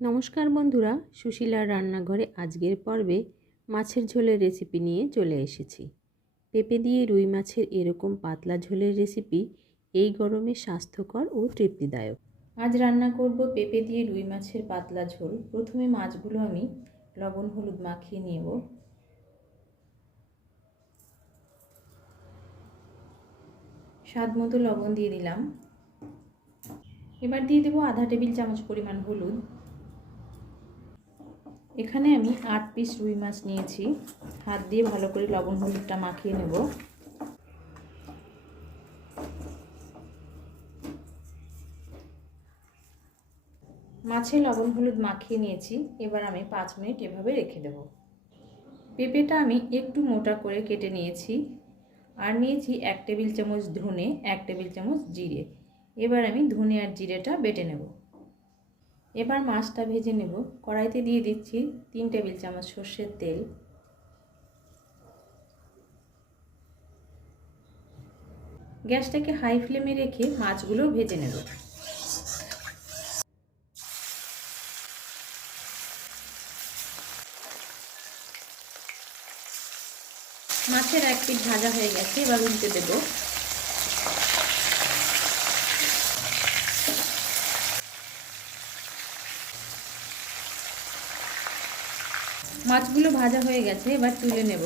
নমস্কার বন্ধুরা, সুশীলার রান্নাঘরে আজকের পর্বে মাছের ঝোলের রেসিপি নিয়ে চলে এসেছি। পেঁপে দিয়ে রুই মাছের এরকম পাতলা ঝোলের রেসিপি এই গরমে স্বাস্থ্যকর ও তৃপ্তিদায়ক। আজ রান্না করব পেঁপে দিয়ে রুই মাছের পাতলা ঝোল। প্রথমে মাছগুলো আমি লবণ হলুদ মাখিয়ে নেব। স্বাদ মতো লবণ দিয়ে দিলাম। এবার দিয়ে দেবো আধা টেবিল চামচ পরিমাণ হলুদ। এখানে আমি আট পিস রুই মাছ নিয়েছি। হাত দিয়ে ভালো করে লবণ হলুদটা মাখিয়ে নেব। মাছে লবণ হলুদ মাখিয়ে নিয়েছি। এবার আমি পাঁচ মিনিট এভাবে রেখে দেব। পেঁপেটা আমি একটু মোটা করে কেটে নিয়েছি। আর নিয়েছি এক টেবিল চামচ ধনে, এক টেবিল চামচ জিরে। এবার আমি ধনে আর জিরেটা বেটে নেব। এবার মাছটা ভেজে নেব। কড়াইতে দিয়ে দিচ্ছি তিন টেবিল চামচ সর্ষের তেল। গ্যাসটাকে হাই ফ্লেমে রেখে মাছগুলো ভেজে নেব। মাছের এক পিঠ ভাজা হয়ে গেছে, এবার উল্টে দেবো। মাছগুলো ভাজা হয়ে গেছে, এবার তুলে নেব।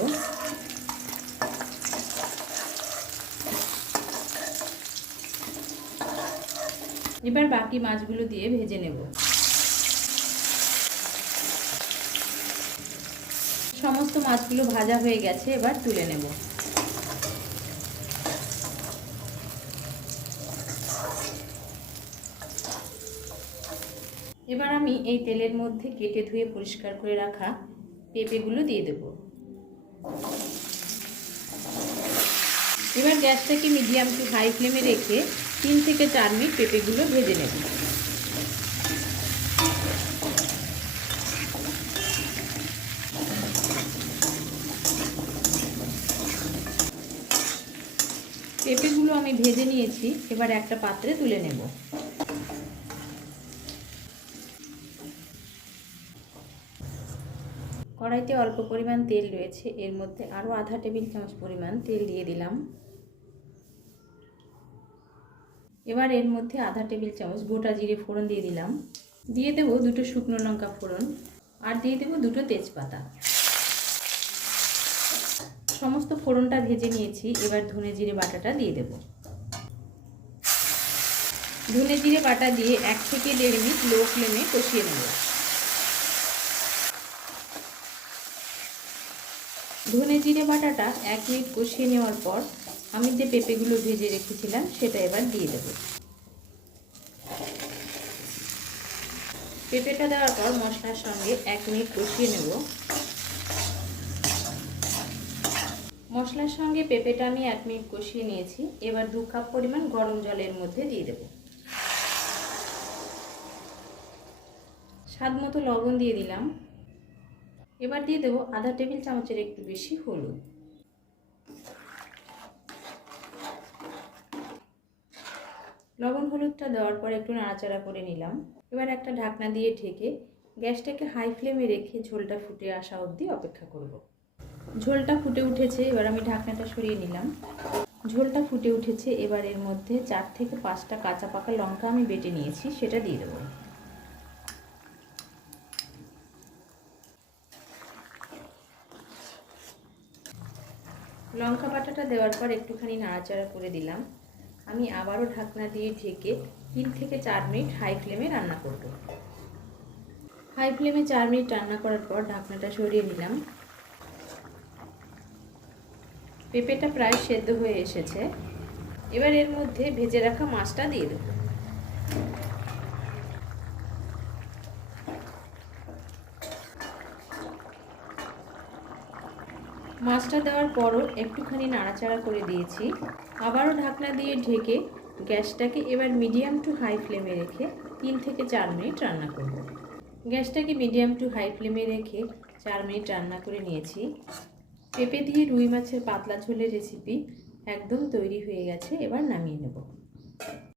এবার বাকি মাছগুলো দিয়ে ভেজে নেব। সমস্ত মাছগুলো ভাজা হয়ে গেছে, এবার তুলে নেব। এবার আমি এই তেলের মধ্যে কেটে ধুয়ে পরিষ্কার করে রাখা পেঁপেগুলো দিয়ে দেব। এবার গ্যাসটাকে মিডিয়াম টু হাই ফ্লেমে রেখে তিন থেকে চার মিনিট পেঁপেগুলো ভেজে নেব। পেঁপেগুলো আমি ভেজে নিয়েছি, এবার একটা পাত্রে তুলে নেব। কড়াইতে অল্প পরিমাণ তেল রয়েছে, এর মধ্যে আরও আধা টেবিল চামচ পরিমাণ তেল দিয়ে দিলাম। এবার এর মধ্যে আধা টেবিল চামচ গোটা জিরে ফোড়ন দিয়ে দিলাম। দিয়ে দেবো দুটো শুকনো লঙ্কা ফোড়ন আর দিয়ে দেবো দুটো তেজপাতা। সমস্ত ফোড়নটা ভেজে নিয়েছি, এবার ধনে জিরে বাটাটা দিয়ে দেব। ধনে জিরে বাটা দিয়ে এক থেকে দেড় মিনিট লো ফ্লেমে কষিয়ে নেব। ধনে জিরে বাটাটা এক মিনিট কষিয়ে নেওয়ার পর আমি যে পেঁপেগুলো ভেজে রেখেছিলাম সেটা এবার দিয়ে দেব। পেঁপেটা দেওয়ার পর মশলার সঙ্গে এক মিনিট কষিয়ে নেব। মশলার সঙ্গে পেঁপেটা আমি এক মিনিট কষিয়ে নিয়েছি। এবার দু কাপ পরিমাণ গরম জলের মধ্যে দিয়ে দেব। স্বাদ মতো লবণ দিয়ে দিলাম। এবার দিয়ে দেবো আধা টেবিল চামচের একটু বেশি হলুদ। লবণ হলুদটা দেওয়ার পর একটু নাড়াচাড়া করে নিলাম। এবার একটা ঢাকনা দিয়ে ঢেকে গ্যাসটাকে হাই ফ্লেমে রেখে ঝোলটা ফুটে আসা অবধি অপেক্ষা করব। ঝোলটা ফুটে উঠেছে, এবার আমি ঢাকনাটা সরিয়ে নিলাম। ঝোলটা ফুটে উঠেছে, এবার এর মধ্যে চার থেকে পাঁচটা কাঁচা পাকা লঙ্কা আমি বেটে নিয়েছি, সেটা দিয়ে দেবো। লঙ্কা বাটাটা দেওয়ার পর একটুখানি নাড়াচাড়া করে দিলাম। আমি আবারও ঢাকনা দিয়ে ঢেকে তিন থেকে চার মিনিট হাই ফ্লেমে রান্না করব। হাই ফ্লেমে চার মিনিট রান্না করার পর ঢাকনাটা সরিয়ে নিলাম। পেঁপেটা প্রায় সেদ্ধ হয়ে এসেছে। এবার এর মধ্যে ভেজে রাখা মাছটা দিয়ে দেবো। মাছটা দেওয়ার পরও একটুখানি নাড়াচাড়া করে দিয়েছি। আবারও ঢাকনা দিয়ে ঢেকে গ্যাসটাকে এবার মিডিয়াম টু হাই ফ্লেমে রেখে তিন থেকে চার মিনিট রান্না করব। গ্যাসটাকে মিডিয়াম টু হাই ফ্লেমে রেখে চার মিনিট রান্না করে নিয়েছি। পেঁপে দিয়ে রুই মাছের পাতলা ঝোলের রেসিপি একদম তৈরি হয়ে গেছে, এবার নামিয়ে নেব।